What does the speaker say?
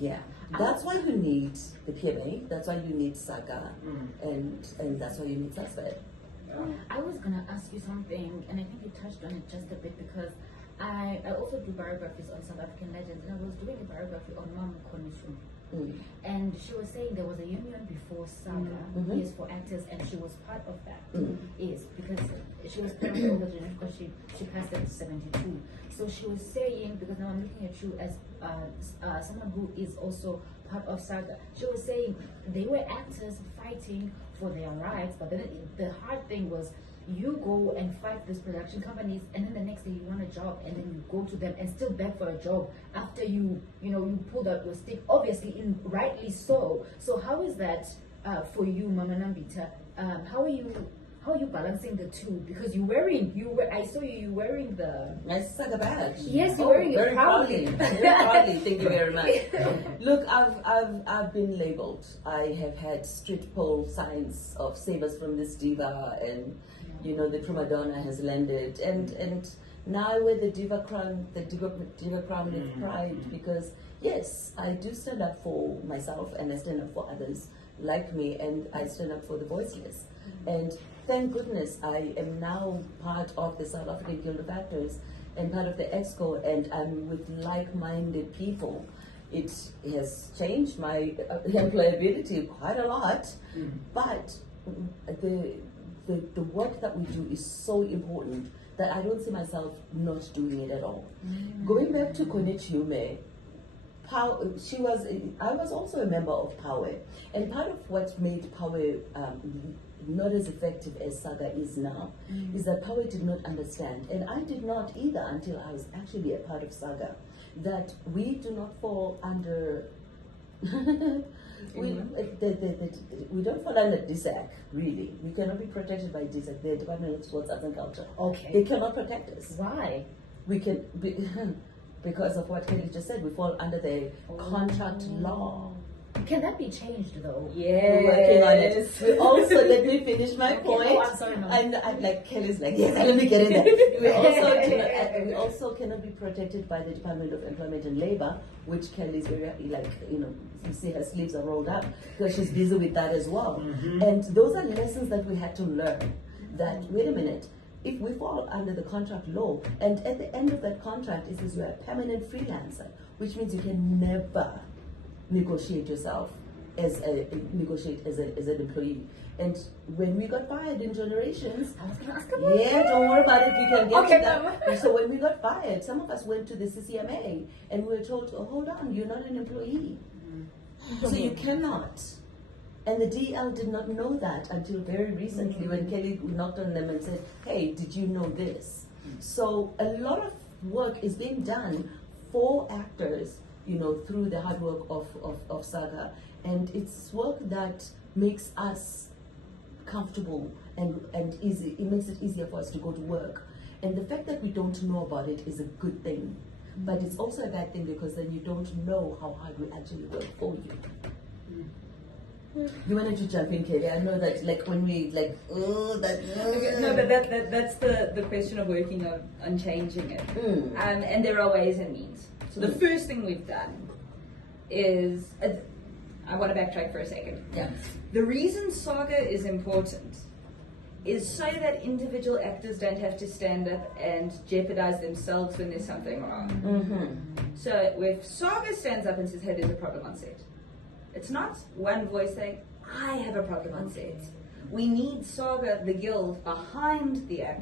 Yeah, that's why you need the PMA. That's why you need Saga, and that's why you need Suspect. I was gonna ask you something, and I think you touched on it just a bit because I also do biographies on South African legends, and I was doing a biography on Mama Konishu. And she was saying there was a union before Saga, yes, for actors, and she was part of that. Yes, because she was part of the older generation because she passed at 72. So she was saying, because now I'm looking at you as someone who is also part of Saga. She was saying they were actors fighting for their rights, but then the hard thing was you go and fight these production companies, and then the next day you want a job, and then you go to them and still beg for a job after you pulled out your stick, obviously, rightly so. So how is that for you, Mama Nambitha? How are you balancing the two? Because I saw you wearing the nice Saga badge. Yes, you're wearing it proudly. Very proudly. Thank you very much. Look, I've been labeled. I have had street pole signs of "Save us from this diva," and the prima donna has landed, and now I wear the diva crown with pride, because yes, I do stand up for myself, and I stand up for others like me, and I stand up for the voiceless. And thank goodness I am now part of the South African Guild of Actors and part of the EXCO, and I'm with like-minded people. It has changed my employability quite a lot, but the work that we do is so important that I don't see myself not doing it at all. Going back to Konichiume, I was also a member of Power, and part of what made Power not as effective as Saga is now is that Power did not understand, and I did not either until I was actually a part of Saga, that we do not fall under we don't fall under DSAC, really. We cannot be protected by DSAC, the Department of Sports, Arts and Culture. Okay. They cannot protect us. Why? We can because of what Kelly just said, we fall under the contract law. Can that be changed though? We're working on it. We also, let me finish my point. Oh, I'm sorry, no. And I'm like, Kelly's like, yes, let me get in there. We also cannot be protected by the Department of Employment and Labor, which Kelly's very, you see her sleeves are rolled up because she's busy with that as well. And those are lessons that we had to learn. That, wait a minute, if we fall under the contract law, and at the end of that contract, it says you're a permanent freelancer, which means you can never negotiate yourself as an employee. And when we got fired in Generations, I was gonna ask about don't worry about it, we can get okay, to that. So when we got fired, some of us went to the CCMA and we were told, oh, hold on, you're not an employee. So you cannot. And the DL did not know that until very recently when Kelly knocked on them and said, hey, did you know this? So a lot of work is being done for actors, through the hard work of Saga. And it's work that makes us comfortable and easy. It makes it easier for us to go to work. And the fact that we don't know about it is a good thing. But it's also a bad thing because then you don't know how hard we actually work for you. You wanted to jump in, Kelly? I know that, when we No, but that's the question of working on changing it. And there are ways and means. So the first thing we've done is, I want to backtrack for a second. Yeah. The reason Saga is important is so that individual actors don't have to stand up and jeopardize themselves when there's something wrong. So if Saga stands up and says, hey, there's a problem on set, it's not one voice saying, I have a problem on set. We need Saga, the guild, behind the actor.